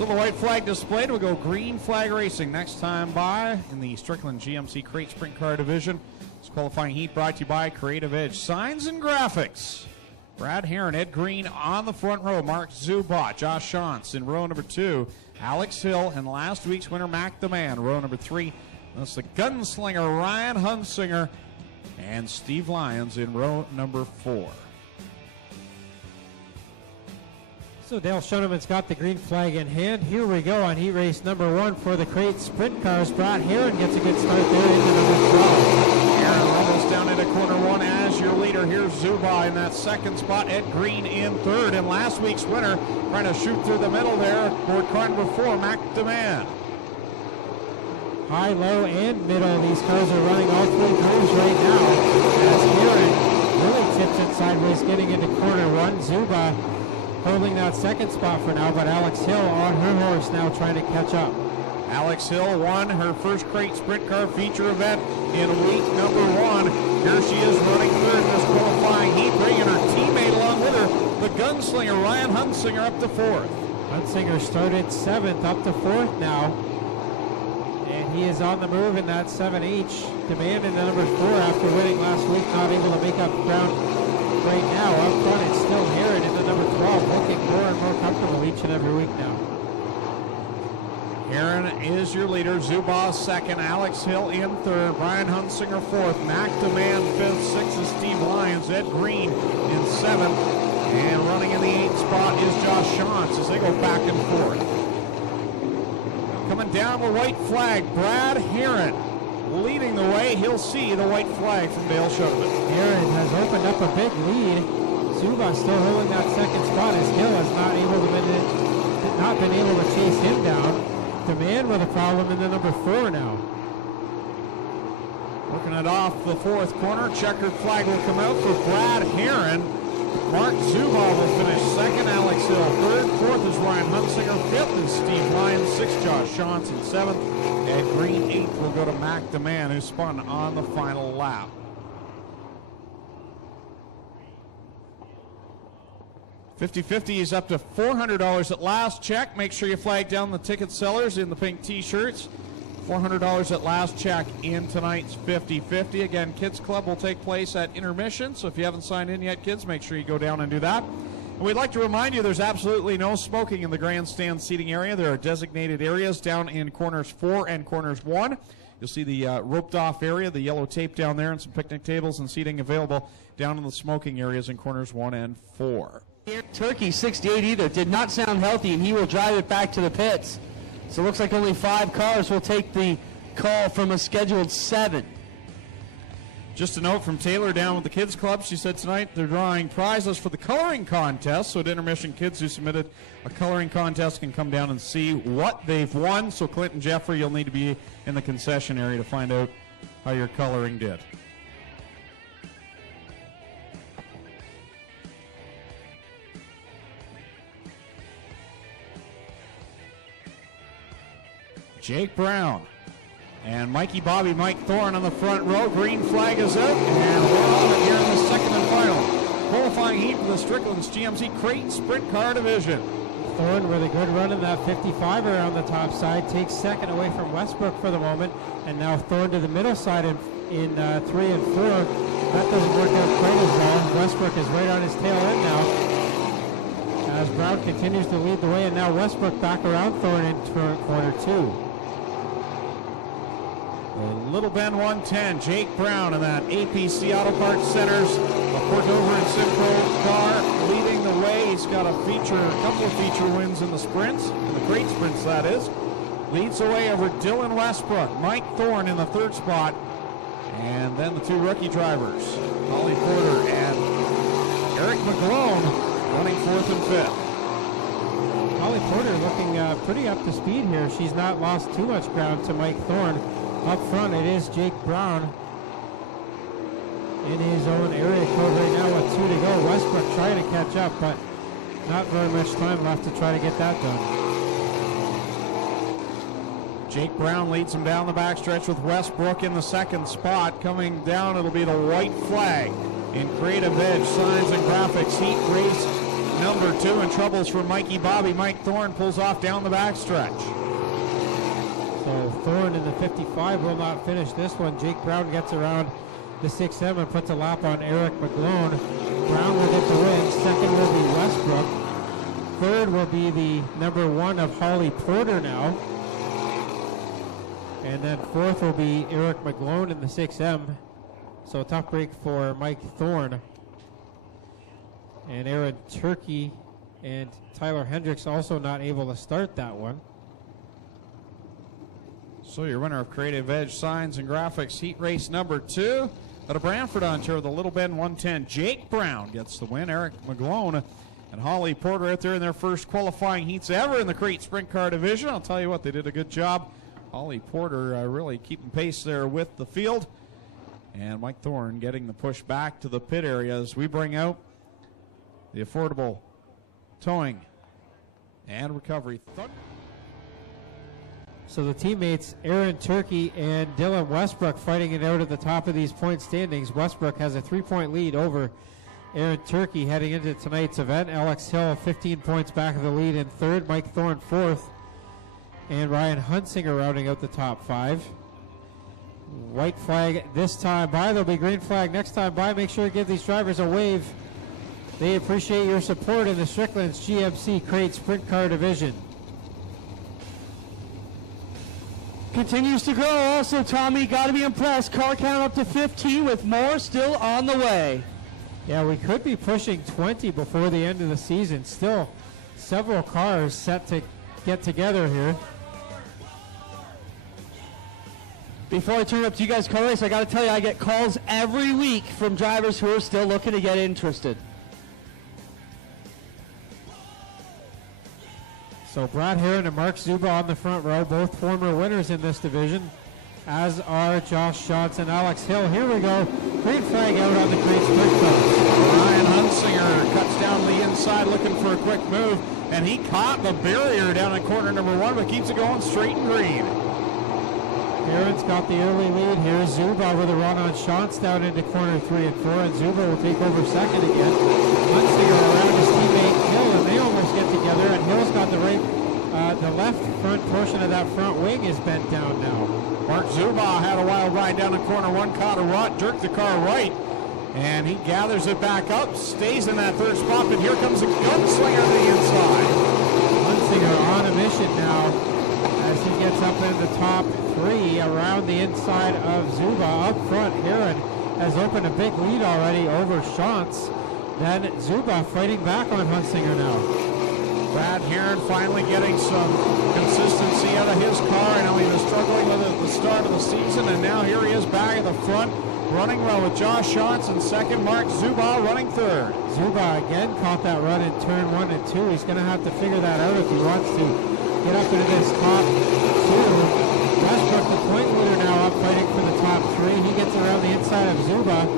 So the white flag displayed will go green flag racing next time by in the Strickland GMC Crate Sprint Car Division. This qualifying heat brought to you by Creative Edge Signs and Graphics. Brad Heron, Ed Green on the front row. Mark Zubat, Josh Shantz in row number 2. Alex Hill and last week's winner Mac the Man, row number 3. That's the gunslinger Ryan Hunsinger and Steve Lyons in row number 4. So Dale Schoeneman's got the green flag in hand. Here we go on heat race number 1 for the Crate Sprint Cars. Brad Heron gets a good start there into number 12. Heron rumbles down into corner 1 as your leader. Here's Zuba in that second spot. Ed Green in third. And last week's winner trying to shoot through the middle there. Board car number 4, Mac Demand. High, low, and middle. These cars are running all 3 grooves right now. As Heron really tips it sideways getting into corner 1. Zuba holding that second spot for now, but Alex Hill on her horse now trying to catch up. Alex Hill won her first Crate Sprint Car feature event in week number 1. Here she is running third in this qualifying heat, bringing her teammate along with her, the gunslinger Ryan Hunsinger up to 4th. Hunsinger started 7th, up to 4th now. And he is on the move in that 7H. Demand in the number 4 after winning last week, not able to make up ground right now. Up front, it's still Heron in the number 12, looking more and more comfortable each and every week now. Heron is your leader. Zuba second. Alex Hill in third. Brian Hunsinger fourth. Mac Demand fifth. Sixth is Steve Lyons. Ed Green in seventh. And running in the 8th spot is Josh Shantz as they go back and forth. Coming down the white flag, Brad Heron leading the way. He'll see the white flag from Dale Schoeneman. Heron has opened up a big lead. Zuba still holding that second spot as Hill has not been able to chase him down. Demand with a problem in the number 4 now. Working it off the 4th corner. Checkered flag will come out for Brad Heron. Mark Zuba will finish second. Alex Hill third. 4th is Ryan Hunsinger. 5th is Steve Lyons. 6th Josh Shantz. And 7th Ed Green. 8th will go to Mac Demand, who spun on the final lap. $50-50 is up to $400 at last check. Make sure you flag down the ticket sellers in the pink t-shirts. $400 at last check in tonight's 50-50. Again, Kids Club will take place at intermission, so if you haven't signed in yet, kids, make sure you go down and do that. And we'd like to remind you there's absolutely no smoking in the grandstand seating area. There are designated areas down in corners 4 and corners 1. You'll see the roped off area, the yellow tape down there, and some picnic tables and seating available down in the smoking areas in corners 1 and 4. Turkey 68 either did not sound healthy, and he will drive it back to the pits. So it looks like only 5 cars will take the call from a scheduled 7. Just a note from Taylor down with the Kids Club. She said tonight they're drawing prizes for the coloring contest. So at intermission, kids who submitted a coloring contest can come down and see what they've won. So Clint and Jeffrey, you'll need to be in the concession area to find out how your coloring did. Jake Brown and Mikey Bobby Mike Thorne on the front row. Green flag is out, and we're on it here in the second and final qualifying heat for the Strickland's GMC Crate Sprint Car Division. Thorne with a good run in that 55er on the top side, takes second away from Westbrook for the moment, and now Thorne to the middle side in 3 and 4. That doesn't work out quite as well. Westbrook is right on his tail end now as Brown continues to lead the way, and now Westbrook back around Thorne in corner 2. Little Bend 110, Jake Brown in that APC Auto Parts Centers, a Cordover and Simcoe car leading the way. He's got a couple of feature wins in the sprints, in the crate sprints that is. Leads the way over Dylan Westbrook, Mike Thorne in the 3rd spot, and then the 2 rookie drivers, Holly Porter and Eric McGlone running 4th and 5th. Holly Porter looking pretty up to speed here. She's not lost too much ground to Mike Thorne. Up front, it is Jake Brown in his own area code right now with 2 to go. Westbrook trying to catch up, but not very much time left to try to get that done. Jake Brown leads him down the backstretch with Westbrook in the 2nd spot. Coming down, it'll be the white flag in Creative Edge Signs and Graphics Heat Race number 2, and troubles for Mikey Bobby. Mike Thorne pulls off down the backstretch. So Thorne in the 55 will not finish this one. Jake Brown gets around the 6M and puts a lap on Eric McGlone. Brown will get the win. Second will be Westbrook. Third will be the number 1 of Holly Porter now. And then fourth will be Eric McGlone in the 6M. So a tough break for Mike Thorne. And Aaron Turkey and Tyler Hendricks also not able to start that one. So your winner of Creative Edge Signs and Graphics heat race number 2 out of Brantford, Ontario, the Little Bend 110. Jake Brown gets the win. Eric McGlone and Holly Porter out there in their first qualifying heats ever in the Crate Sprint Car Division. I'll tell you what, they did a good job. Holly Porter really keeping pace there with the field. And Mike Thorne getting the push back to the pit area as we bring out the affordable towing and recovery. So the teammates Aaron Turkey and Dylan Westbrook fighting it out at the top of these point standings. Westbrook has a 3-point lead over Aaron Turkey heading into tonight's event. Alex Hill 15 points back of the lead in third. Mike Thorne fourth. And Ryan Hunsinger rounding out the top 5. White flag this time by. There'll be green flag next time by. Make sure to give these drivers a wave. They appreciate your support in the Strickland's GMC Crate Sprint Car Division. Continues to grow also, Tommy. Got to be impressed. Car count up to 15 with more still on the way. Yeah, we could be pushing 20 before the end of the season. Still several cars set to get together here. Before I turn it up to you guys, Car Race, I got to tell you, I get calls every week from drivers who are still looking to get interested. So Brad Heron and Mark Zuba on the front row, both former winners in this division, as are Josh Schatz and Alex Hill. Here we go. Green flag out on the Crate Sprint Car. Ryan Hunsinger cuts down the inside looking for a quick move, and he caught the barrier down in corner number 1, but keeps it going straight and green. Heron's got the early lead here. Zuba with a run on Schatz down into corner 3 and 4, and Zuba will take over second again. Hunsinger around his teammate Hill, and they almost get together, and Hill's got the left front portion of that front wing is bent down now. Mark Zuba had a wild ride down in corner 1, caught a rut, jerked the car right, and he gathers it back up, stays in that third spot, but here comes a gunslinger to the inside. Hunsinger on a mission now as he gets up in the top 3 around the inside of Zuba. Up front, Heron has opened a big lead already over Schatz. Then Zuba fighting back on Hunsinger now. Brad Heron finally getting some consistency out of his car. I know he was struggling with it at the start of the season, and now here he is back at the front, running well with Josh Schatz in second, Mark Zuba running third. Zuba again caught that run in turn 1 and 2. He's going to have to figure that out if he wants to get up into this top 2. Westbrook, the point leader, now up fighting for the top 3. He gets around the inside of Zuba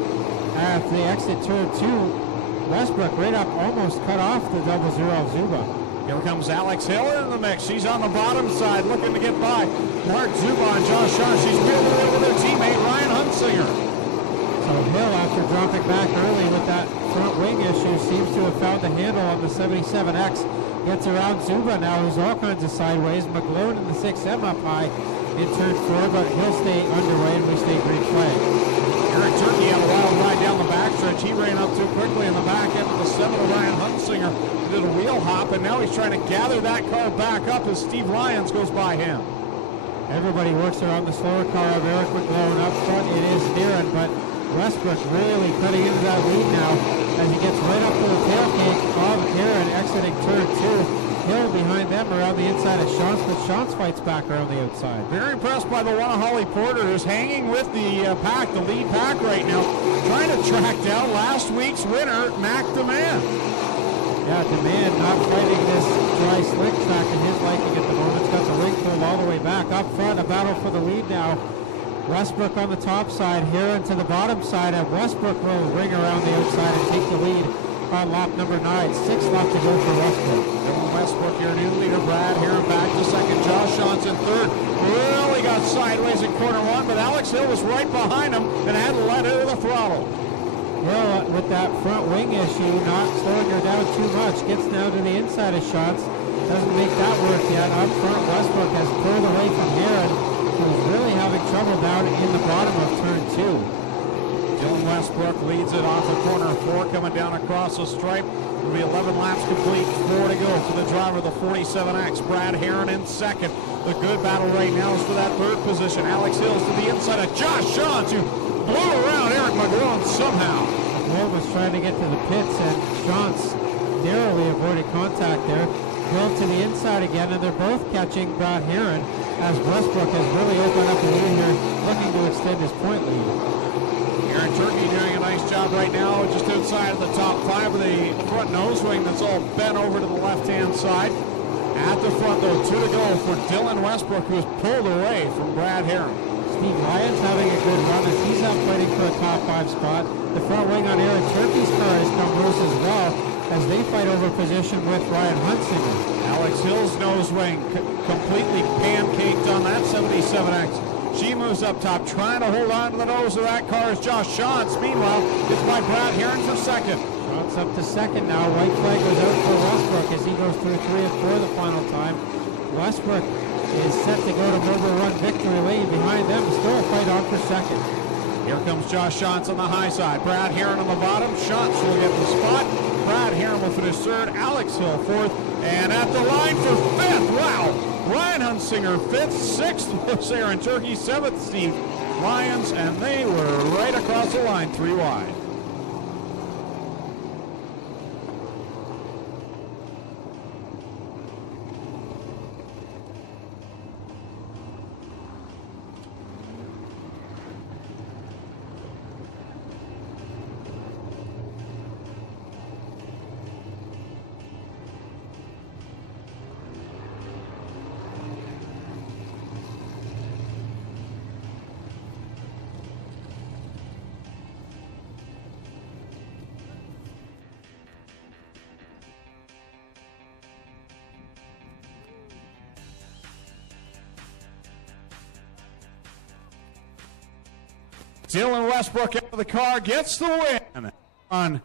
at the exit turn 2. Westbrook right up, almost cut off the 0-0 of Zuba. Here comes Alex Hill in the mix. She's on the bottom side looking to get by Mark Zuba and Josh Schatz. She's wheeling it with her teammate Ryan Hunsinger. So Hill, after dropping back early with that front wing issue, seems to have found the handle on the 77X. Gets around Zuba now, who's all kinds of sideways. McGlone in the 6M up high in turn 4, but he'll stay underway and we stay green flag. Eric Turkey had a wild ride down the backstretch. He ran up too quickly in the back end of the 7 of Ryan Hunsinger. He did a wheel hop, and now he's trying to gather that car back up as Steve Lyons goes by him. Everybody works around the slower car of Eric McGlone. Up front it is Theron, but Westbrook really cutting into that lead now as he gets right up to the tailgate of Heron exiting turn 2. Hill behind them around the inside of Schatz, but Schatz fights back around the outside. Very impressed by the one of Holly Porter, who's hanging with the pack, the lead pack right now, trying to track down last week's winner, Mac Demand. Yeah, Demand not fighting this dry slick track in his liking at the moment. He's got the ring pulled all the way back. Up front, a battle for the lead now. Westbrook on the top side, Heron to the bottom side, and Westbrook will ring around the outside and take the lead on lap number 9. 6 left to go for Westbrook. Westbrook here, new leader Brad Heron back to second. Josh Schatz in third. Really got sideways in corner 1, but Alex Hill was right behind him and had to let out of the throttle. Hill with that front wing issue, not slowing her down too much, gets now to the inside of shots. Doesn't make that work yet. Up front, Westbrook has pulled away from Heron, who's really having trouble down in the bottom of turn 2. Dylan Westbrook leads it off of corner 4, coming down across the stripe. It'll be 11 laps complete, 4 to go for the driver of the 47X. Brad Heron in second. The good battle right now is for that third position. Alex Hills to the inside of Josh Shantz, who blew around Eric McGlone somehow. McGlone was trying to get to the pits, and Shantz narrowly avoided contact there. Hill to the inside again, and they're both catching Brad Heron as Westbrook has really opened up the lead here, looking to extend his point lead. Aaron Turkey doing a nice job right now, just outside of the top 5 of the front nose wing that's all bent over to the left-hand side. At the front, though, 2 to go for Dylan Westbrook, who is pulled away from Brad Heron. Steve Lyons having a good run as he's out fighting for a top 5 spot. The front wing on Aaron Turkey's car has come loose as well, as they fight over position with Ryan Huntsinger. Alex Hill's nose wing completely pancaked on that 77X. She moves up top, trying to hold on to the nose of that car as Josh Shantz. Meanwhile, it's by Brad Heron for second. Shantz up to second now. White flag goes out for Westbrook as he goes through 3 and 4 the final time. Westbrook is set to go to Mobile Run victory lane. Behind them, still a fight on for second. Here comes Josh Shantz on the high side. Brad Heron on the bottom. Shantz will get the spot. Brad Heron will finish third. Alex Hill fourth. And at the line for fifth. Wow. Ryan Hunsinger fifth. Sixth was Aaron Turkey. Seventh, Steve Lyons. And they were right across the line, 3 wide. Dylan Westbrook out of the car gets the win on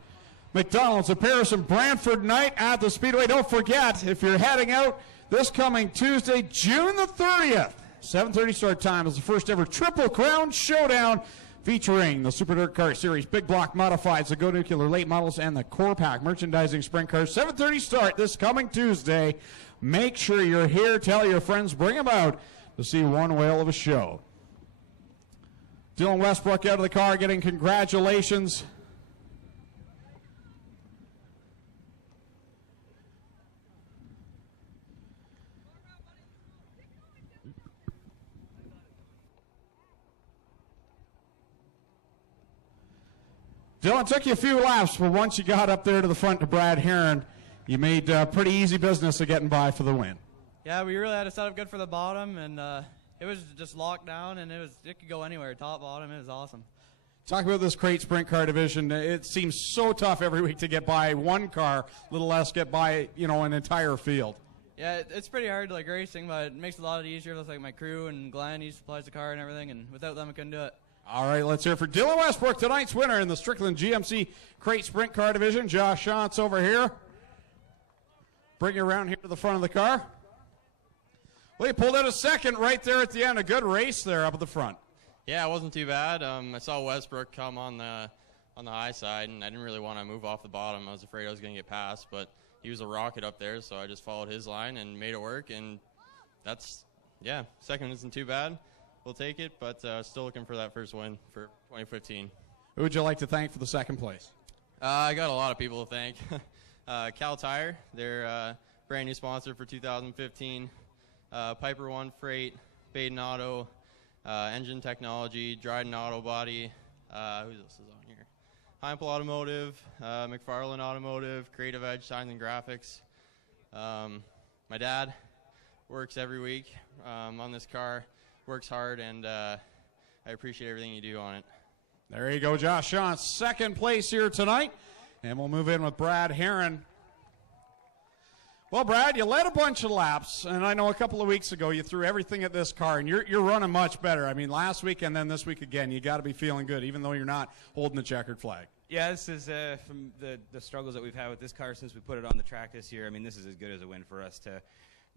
McDonald's of Paris and Brantford night at the Speedway. Don't forget, if you're heading out this coming Tuesday, June the 30th, 7:30 start time is the first ever Triple Crown Showdown featuring the Super Dirt Kart Series, Big Block Modifieds, the Go Nuclear Late Models, and the Core Pack Merchandising Sprint Cars. 7:30 start this coming Tuesday. Make sure you're here. Tell your friends. Bring them out to see one whale of a show. Dylan Westbrook out of the car getting congratulations. Dylan, took you a few laps, but once you got up there to the front to Brad Heron, you made pretty easy business of getting by for the win. Yeah, we really had to set up good for the bottom, and it was just locked down, and it could go anywhere, top, bottom. It was awesome. Talk about this crate sprint car division. It seems so tough every week to get by one car, little less get by, an entire field. Yeah, it's pretty hard, racing, but it makes it a lot easier. Looks like my crew and Glenn, he supplies the car and everything, and without them, I couldn't do it. All right, let's hear for Dylan Westbrook, tonight's winner in the Strickland GMC crate sprint car division. Josh Shantz over here. Bring you around here to the front of the car. Well, he pulled out a second right there at the end. A good race there up at the front. Yeah, it wasn't too bad. I saw Westbrook come on the high side, and I didn't really want to move off the bottom. I was afraid I was going to get past, but he was a rocket up there, so I just followed his line and made it work. And second isn't too bad. We'll take it, but still looking for that first win for 2015. Who would you like to thank for the second place? I got a lot of people to thank. Cal Tire, they're brand new sponsor for 2015. Piper One Freight, Baden Auto, Engine Technology, Dryden Auto Body, who else is on here? Heimple Automotive, McFarland Automotive, Creative Edge Signs and Graphics. My dad works every week on this car, works hard, and I appreciate everything you do on it. There you go, Josh Shantz, second place here tonight. And we'll move in with Brad Heron. Well, Brad, you led a bunch of laps, and I know a couple of weeks ago you threw everything at this car, and you're running much better. I mean, last week and then this week again, you got to be feeling good, even though you're not holding the checkered flag. Yeah, this is from the struggles that we've had with this car since we put it on the track this year. I mean, this is as good as a win for us to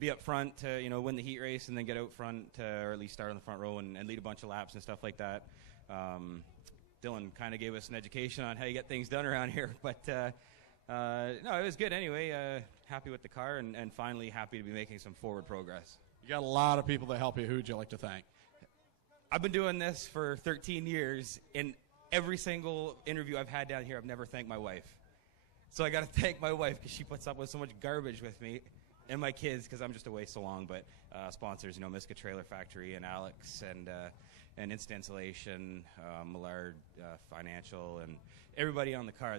be up front, to win the heat race, and then get out front, or at least start on the front row and lead a bunch of laps and stuff like that. Dylan kind of gave us an education on how you get things done around here, but no, it was good anyway. Happy with the car, and finally happy to be making some forward progress. You got a lot of people that help you. Who'd you like to thank? I've been doing this for 13 years, and every single interview I've had down here, I've never thanked my wife. So I got to thank my wife because she puts up with so much garbage with me, and my kids because I'm just away so long. But sponsors, Miska Trailer Factory and Alex and Instant Installation, Millard Financial, and everybody on the car.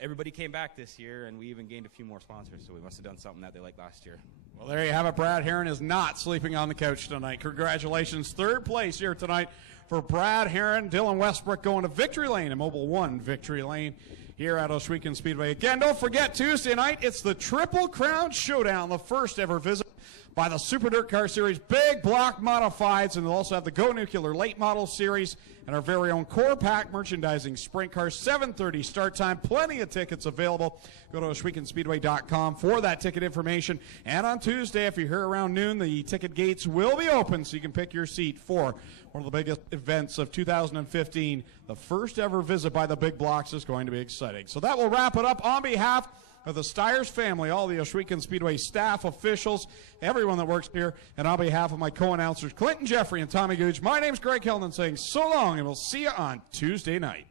Everybody came back this year, and we even gained a few more sponsors. So we must have done something that they liked last year. Well, there you have it. Brad Heron is not sleeping on the couch tonight. Congratulations. Third place here tonight for Brad Heron. Dylan Westbrook going to Victory Lane, a Mobile 1 Victory Lane here at Ohsweken Speedway. Again, don't forget, Tuesday night, it's the Triple Crown Showdown, the first ever visit by the Super Dirt Car Series Big Block Modifieds, and they'll also have the Go Nuclear Late Model Series and our very own Core Pack Merchandising Sprint Car. 7:30 start time. Plenty of tickets available. Go to OhswekenSpeedway.com for that ticket information. And on Tuesday, if you're here around noon, the ticket gates will be open so you can pick your seat for one of the biggest events of 2015. The first ever visit by the Big Blocks is going to be exciting. So that will wrap it up. On behalf of the Styres family, all the Ohsweken Speedway staff, officials, everyone that works here, and on behalf of my co-announcers, Clinton Jeffrey and Tommy Gooch, my name's Greg Hellman saying so long, and we'll see you on Tuesday night.